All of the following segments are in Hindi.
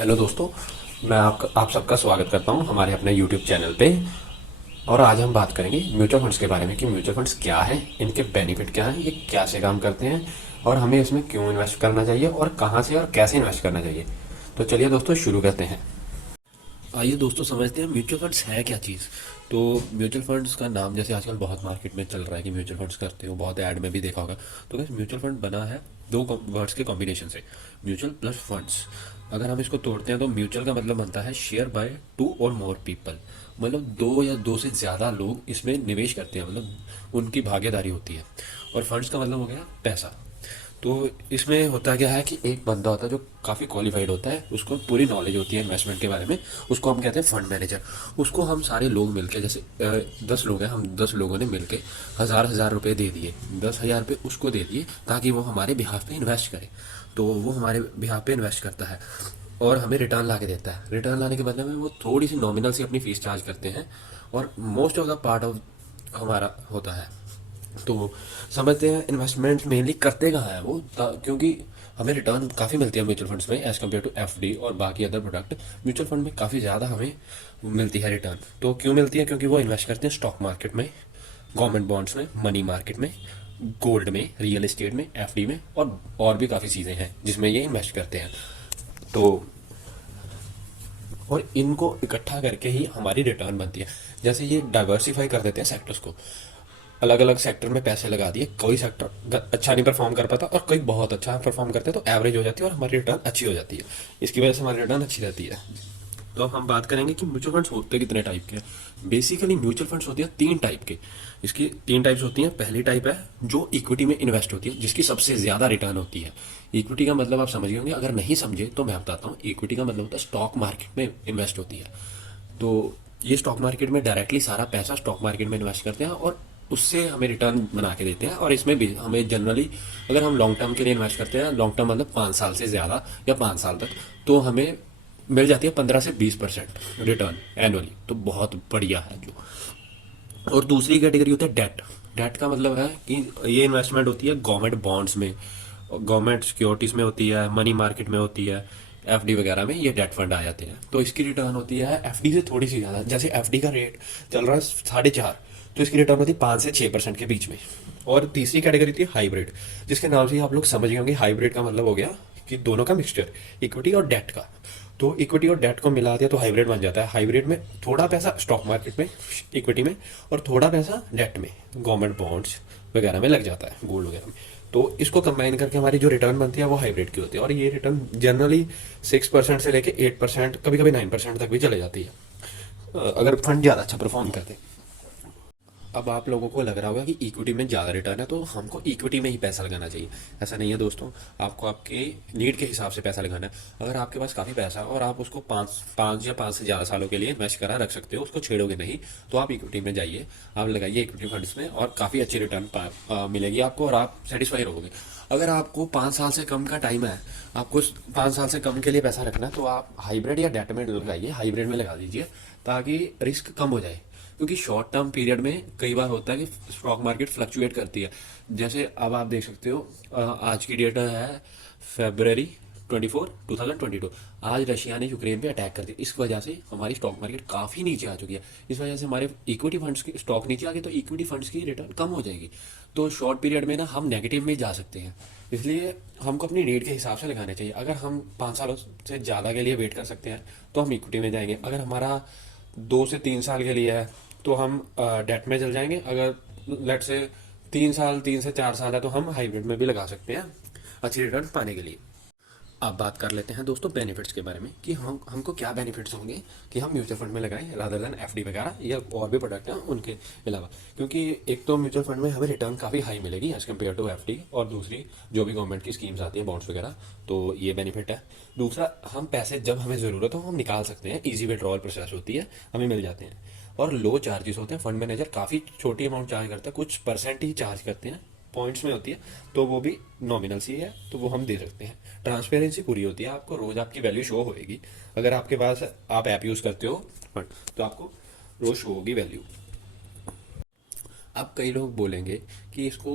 हेलो दोस्तों। मैं आप सबका स्वागत करता हूं हमारे अपने यूट्यूब चैनल पे। और आज हम बात करेंगे म्यूचुअल फंड्स के बारे में कि म्यूचुअल फंड्स क्या है, इनके बेनिफिट क्या हैं, ये कैसे काम करते हैं और हमें इसमें क्यों इन्वेस्ट करना चाहिए और कहाँ से और कैसे इन्वेस्ट करना चाहिए। तो चलिए दोस्तों शुरू करते हैं। आइए दोस्तों समझते हैं म्यूचुअल फंड्स है क्या चीज़। तो म्यूचुअल फंड्स का नाम जैसे आजकल बहुत मार्केट में चल रहा है कि म्यूचुअल फंड्स करते हो, बहुत ऐड में भी देखा होगा। तो कैसे म्यूचुअल फंड बना है दो वर्ड्स के कॉम्बिनेशन से, म्यूचुअल प्लस फंड्स। अगर हम इसको तोड़ते हैं तो म्यूचुअल का मतलब बनता है शेयर बाय टू और मोर पीपल, मतलब दो या दो से ज़्यादा लोग इसमें निवेश करते हैं, मतलब उनकी भागीदारी होती है। और फंड्स का मतलब हो गया पैसा। तो इसमें होता क्या है कि एक बंदा होता है जो काफ़ी क्वालिफाइड होता है, उसको पूरी नॉलेज होती है इन्वेस्टमेंट के बारे में, उसको हम कहते हैं फंड मैनेजर। उसको हम सारे लोग मिलके, जैसे 10 लोग हैं, हम 10 लोगों ने मिलके हज़ार हज़ार रुपये दे दिए, 10,000 रुपये उसको दे दिए ताकि वो हमारे बिहाफ पे इन्वेस्ट करे। तो वो हमारे बिहाफ पे इन्वेस्ट करता है और हमें रिटर्न ला के देता है। रिटर्न लाने के बदले में वो थोड़ी सी नॉमिनल सी अपनी फीस चार्ज करते हैं और most of the part of हमारा होता है। तो समझते हैं इन्वेस्टमेंट मेनली करते कहाँ है वो, क्योंकि हमें रिटर्न काफ़ी मिलती है म्यूचुअल फंड्स में एज़ कम्पेयर टू एफडी और बाकी अदर प्रोडक्ट। म्यूचुअल फंड में काफ़ी ज़्यादा हमें मिलती है रिटर्न। तो क्यों मिलती है? क्योंकि वो इन्वेस्ट करते हैं स्टॉक मार्केट में, गवर्नमेंट बॉन्ड्स में, मनी मार्केट में, गोल्ड में, रियल एस्टेट में, एफडी में और भी काफ़ी चीज़ें हैं जिसमें ये इन्वेस्ट करते हैं। तो और इनको इकट्ठा करके ही हमारी रिटर्न बनती है। जैसे ये डाइवर्सिफाई कर देते हैं सेक्टर्स को, अलग अलग सेक्टर में पैसे लगा दिए, कोई सेक्टर अच्छा नहीं परफॉर्म कर पाता और कोई बहुत अच्छा परफॉर्म करते हैं, तो एवरेज हो जाती है और हमारी रिटर्न अच्छी हो जाती है। इसकी वजह से हमारी रिटर्न अच्छी रहती है। तो अब हम बात करेंगे कि म्यूचुअल फंड्स होते कितने टाइप के हैं। बेसिकली म्यूचुअल फंड्स होती हैं 3 टाइप के। इसकी 3 टाइप्स होती हैं। पहली टाइप है जो इक्विटी में इन्वेस्ट होती है, जिसकी सबसे ज़्यादा रिटर्न होती है। इक्विटी का मतलब आप समझ गए होंगे, अगर नहीं समझे तो मैं बताता हूँ। इक्विटी का मतलब होता है स्टॉक मार्केट में इन्वेस्ट होती है। तो ये स्टॉक मार्केट में डायरेक्टली सारा पैसा स्टॉक मार्केट में इन्वेस्ट करते हैं और उससे हमें रिटर्न बना के देते हैं। और इसमें भी हमें जनरली, अगर हम लॉन्ग टर्म के लिए इन्वेस्ट करते हैं, लॉन्ग टर्म मतलब 5 साल से ज़्यादा या 5 साल तक, तो हमें मिल जाती है 15 से 20% रिटर्न एनुअली। तो बहुत बढ़िया है जो। और दूसरी कैटेगरी होता है डेट। डेट का मतलब है कि ये इन्वेस्टमेंट होती है गवर्नमेंट बॉन्ड्स में, गवर्नमेंट सिक्योरिटीज़ में होती है, मनी मार्केट में होती है, एफडी वगैरह में ये डेट फंड आ जाते हैं। तो इसकी रिटर्न होती है एफडी से थोड़ी सी ज़्यादा। जैसे एफडी का रेट चल रहा है 4.5, तो इसकी रिटर्न होती है 5 से 6% के बीच में। और तीसरी कैटेगरी थी हाइब्रिड, जिसके नाम से ही आप लोग समझ गए होंगे। हाइब्रिड का मतलब हो गया कि दोनों का मिक्सचर, इक्विटी और डेट का। तो इक्विटी और डेट को मिला दिया तो हाइब्रिड बन जाता है। हाइब्रिड में थोड़ा पैसा स्टॉक मार्केट में, इक्विटी में, और थोड़ा पैसा डेट में, गवर्नमेंट बॉन्ड्स वगैरह में लग जाता है, गोल्ड वगैरह में। तो इसको कंबाइन करके हमारी जो रिटर्न बनती है वो हाइब्रिड की होती है। और ये रिटर्न जनरली 6% से लेके 8%, कभी कभी 9% तक भी चले जाती है, अगर फंड ज़्यादा अच्छा परफॉर्म करते हैं। अब आप लोगों को लग रहा होगा कि इक्विटी में ज़्यादा रिटर्न है तो हमको इक्विटी में ही पैसा लगाना चाहिए। ऐसा नहीं है दोस्तों, आपको आपके नीड के हिसाब से पैसा लगाना है। अगर आपके पास काफ़ी पैसा है और आप उसको पाँच या 5 से ज़्यादा सालों के लिए इन्वेस्ट करा रख सकते हो, उसको छेड़ोगे नहीं, तो आप इक्विटी में जाइए, आप लगाइए इक्विटी फंड्स में और काफ़ी अच्छी रिटर्न मिलेगी आपको और आप सेटिस्फाई रहोगे। अगर आपको 5 साल से कम का टाइम है, आपको 5 साल से कम के लिए पैसा रखना है, तो आप हाइब्रिड या डेट में लगाइए, हाइब्रिड में लगा दीजिए ताकि रिस्क कम हो जाए। क्योंकि शॉर्ट टर्म पीरियड में कई बार होता है कि स्टॉक मार्केट फ्लक्चुएट करती है। जैसे अब आप देख सकते हो, आज की डेट है February 24, 2022। आज रशिया ने यूक्रेन पे अटैक कर दिया, इस वजह से हमारी स्टॉक मार्केट काफ़ी नीचे आ चुकी है। इस वजह से हमारे इक्विटी फंड्स की स्टॉक नीचे आ गए, तो इक्विटी फंड्स की रिटर्न कम हो जाएगी। तो शॉर्ट पीरियड में ना हम नेगेटिव में जा सकते हैं। इसलिए हमको अपनी नीड के हिसाब से लगाने चाहिए। अगर हम 5 सालों से ज़्यादा के लिए वेट कर सकते हैं तो हम इक्विटी में जाएंगे। अगर हमारा 2 से 3 साल के लिए है तो हम डेट में चल जाएंगे। अगर लेट से 3 साल, 3 से 4 साल है, तो हम हाइब्रिड में भी लगा सकते हैं अच्छी रिटर्न पाने के लिए। अब बात कर लेते हैं दोस्तों बेनिफिट्स के बारे में कि हमको क्या बेनिफिट्स होंगे कि हम म्यूचुअल फंड में लगाएं रादर देन एफडी वगैरह या और भी प्रोडक्ट हैं उनके अलावा। क्योंकि एक तो म्यूचुअल फंड में हमें रिटर्न काफ़ी हाई मिलेगी एज़ कम्पेयर टू एफडी, और दूसरी जो भी गवर्नमेंट की स्कीम्स आती हैं बॉन्ड्स वगैरह, तो ये बेनिफिट है। दूसरा, हम पैसे जब हमें ज़रूरत हो हम निकाल सकते हैं, ईजी विड्रॉल प्रोसेस होती है, हमें मिल जाते हैं। और लो चार्जेस होते हैं। फंड मैनेजर काफ़ी छोटी अमाउंट चार्ज करता है, कुछ परसेंट ही चार्ज करते हैं, पॉइंट्स में होती है, तो वो भी नॉमिनल सी है, तो वो हम दे सकते हैं। ट्रांसपेरेंसी पूरी होती है, आपको रोज आपकी वैल्यू शो होएगी। अगर आपके पास आप ऐप यूज़ करते हो फंड, तो आपको रोज शो होगी वैल्यू। अब कई लोग बोलेंगे कि इसको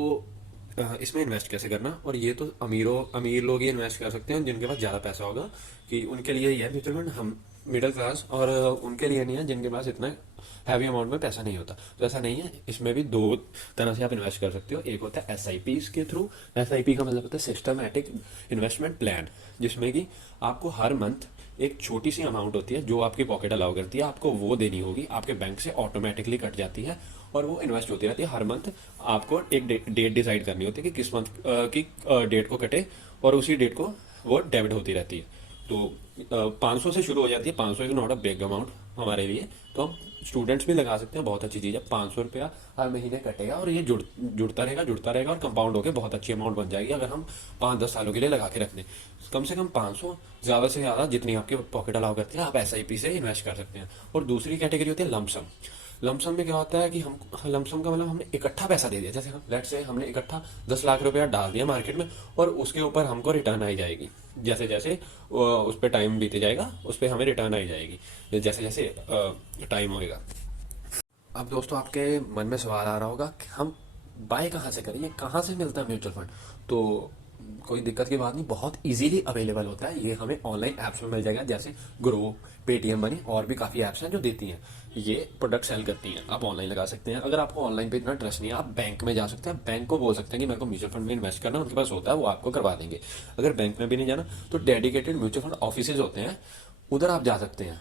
इसमें इन्वेस्ट कैसे करना, और ये तो अमीर लोग ही इन्वेस्ट कर सकते हैं जिनके पास ज़्यादा पैसा होगा, कि उनके लिए ही है म्यूचुअल फंड। हम मिडिल क्लास और उनके लिए नहीं है जिनके पास इतना हैवी अमाउंट में पैसा नहीं होता। तो ऐसा नहीं है, इसमें भी दो तरह से आप इन्वेस्ट कर सकते हो। एक होता है एस आई पी के थ्रू। एस आई पी का मतलब होता है सिस्टमेटिक इन्वेस्टमेंट प्लान, जिसमें कि आपको हर मंथ एक छोटी सी अमाउंट होती है जो आपकी पॉकेट अलाउ करती है, आपको वो देनी होगी, आपके बैंक से ऑटोमेटिकली कट जाती है और वो इन्वेस्ट होती रहती है हर मंथ। आपको एक डेट डिसाइड करनी होती है कि किस मंथ की डेट को कटे, और उसी डेट को वो डेबिट होती रहती है। तो 500 से शुरू हो जाती है। 500 is not a big amount हमारे लिए, तो हम स्टूडेंट्स भी लगा सकते हैं। बहुत अच्छी चीज़ है, 500 रुपया हर महीने कटेगा और ये जुड़ता रहेगा और कंपाउंड होकर बहुत अच्छी अमाउंट बन जाएगी अगर हम 5-10 सालों के लिए लगा के रख दें। कम से कम 500, ज़्यादा से ज़्यादा जितनी आपकी पॉकेट अलाउ करती है आप एस आई पी से इन्वेस्ट कर सकते हैं। और दूसरी कैटेगरी होती है लमसम। लमसम में क्या होता है कि हम लमसम का मतलब हमने इकट्ठा पैसा दे दिया। जैसे हम लेट्स से हमने इकट्ठा 10 लाख रुपया डाल दिया मार्केट में, और उसके ऊपर हमको रिटर्न आई जाएगी। जैसे जैसे उस पर टाइम बीते जाएगा, उस पर हमें रिटर्न आई जाएगी जैसे जैसे टाइम होएगा। अब दोस्तों आपके मन में सवाल आ रहा होगा कि हम बाय कहाँ से करें, ये कहाँ से मिलता है म्यूचुअल फंड। तो कोई दिक्कत की बात नहीं, बहुत इजीली अवेलेबल होता है। ये हमें ऑनलाइन ऐप्स में मिल जाएगा, जैसे ग्रो, पेटीएम मनी, और भी काफ़ी ऐप्स हैं जो देती हैं, ये प्रोडक्ट सेल करती हैं। आप ऑनलाइन लगा सकते हैं। अगर आपको ऑनलाइन पे इतना ट्रस्ट नहीं है, आप बैंक में जा सकते हैं। बैंक को बोल सकते हैं कि मेरे को म्यूचुअल फंड में इन्वेस्ट करना, उनके पास होता है, वो आपको करवा देंगे। अगर बैंक में भी नहीं जाना तो डेडिकेटेड म्यूचुअल फंड ऑफिसेज होते हैं, उधर आप जा सकते हैं।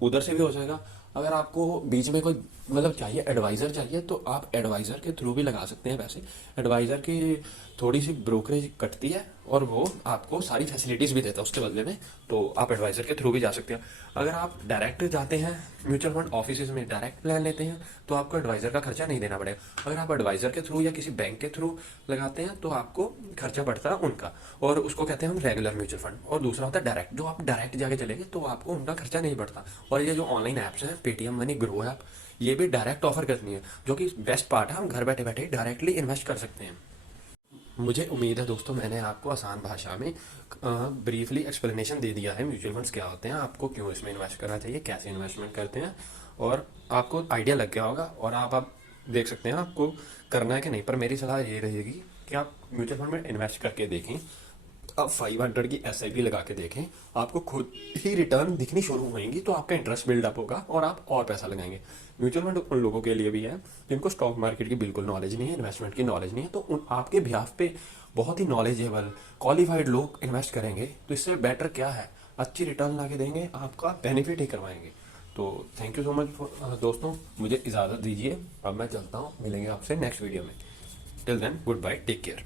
उधर से भी हो जाएगा। अगर आपको बीच में कोई मतलब चाहिए, एडवाइज़र चाहिए, तो आप एडवाइज़र के थ्रू भी लगा सकते हैं पैसे। एडवाइज़र की थोड़ी सी ब्रोकरेज कटती है और वो आपको सारी फैसिलिटीज़ भी देता है उसके बदले में, तो आप एडवाइज़र के थ्रू भी जा सकते हैं। अगर आप डायरेक्ट जाते हैं म्यूचुअल फंड ऑफिस में, डायरेक्ट प्लान लेते हैं, तो आपको एडवाइज़र का खर्चा नहीं देना पड़ेगा। अगर आप एडवाइज़र के थ्रू या किसी बैंक के थ्रू लगाते हैं तो आपको खर्चा पड़ता है उनका, और उसको कहते हैं हम रेगुलर म्यूचुअल फंड। और दूसरा होता है डायरेक्ट, जो आप डायरेक्ट जाके चलेंगे तो आपको उनका खर्चा नहीं पड़ता। और ये जो ऑनलाइन ऐप्स हैं, पेटीएम मनी, ग्रो ऐप, ये भी डायरेक्ट ऑफर करती है, जो कि बेस्ट पार्ट है। हम घर बैठे बैठे डायरेक्टली इन्वेस्ट कर सकते हैं। मुझे उम्मीद है दोस्तों मैंने आपको आसान भाषा में ब्रीफली एक्सप्लेनेशन दे दिया है म्यूचुअल फंड्स क्या होते हैं, आपको क्यों इसमें इन्वेस्ट करना चाहिए, कैसे इन्वेस्टमेंट करते हैं, और आपको आइडिया लग गया होगा। और आप देख सकते हैं आपको करना है कि नहीं। पर मेरी सलाह ये रहेगी कि आप म्यूचुअल फंड में इन्वेस्ट करके देखें। अब 500 की एस आई पी लगा के देखें, आपको खुद ही रिटर्न दिखनी शुरू होंगी, तो आपका इंटरेस्ट बिल्डअप होगा और आप और पैसा लगाएंगे। म्यूचुअल फंड उन लोगों के लिए भी है जिनको स्टॉक मार्केट की बिल्कुल नॉलेज नहीं है, इन्वेस्टमेंट की नॉलेज नहीं है। तो उन आपके बिहाफ पे बहुत ही नॉलेजेबल क्वालिफाइड लोग इन्वेस्ट करेंगे, तो इससे बेटर क्या है, अच्छी रिटर्न ला के देंगे, आपका बेनिफिट ही करवाएंगे। तो थैंक यू सो मच दोस्तों, मुझे इजाज़त दीजिए। अब मैं चलता हूँ, मिलेंगे आपसे नेक्स्ट वीडियो में। Till then goodbye, take care.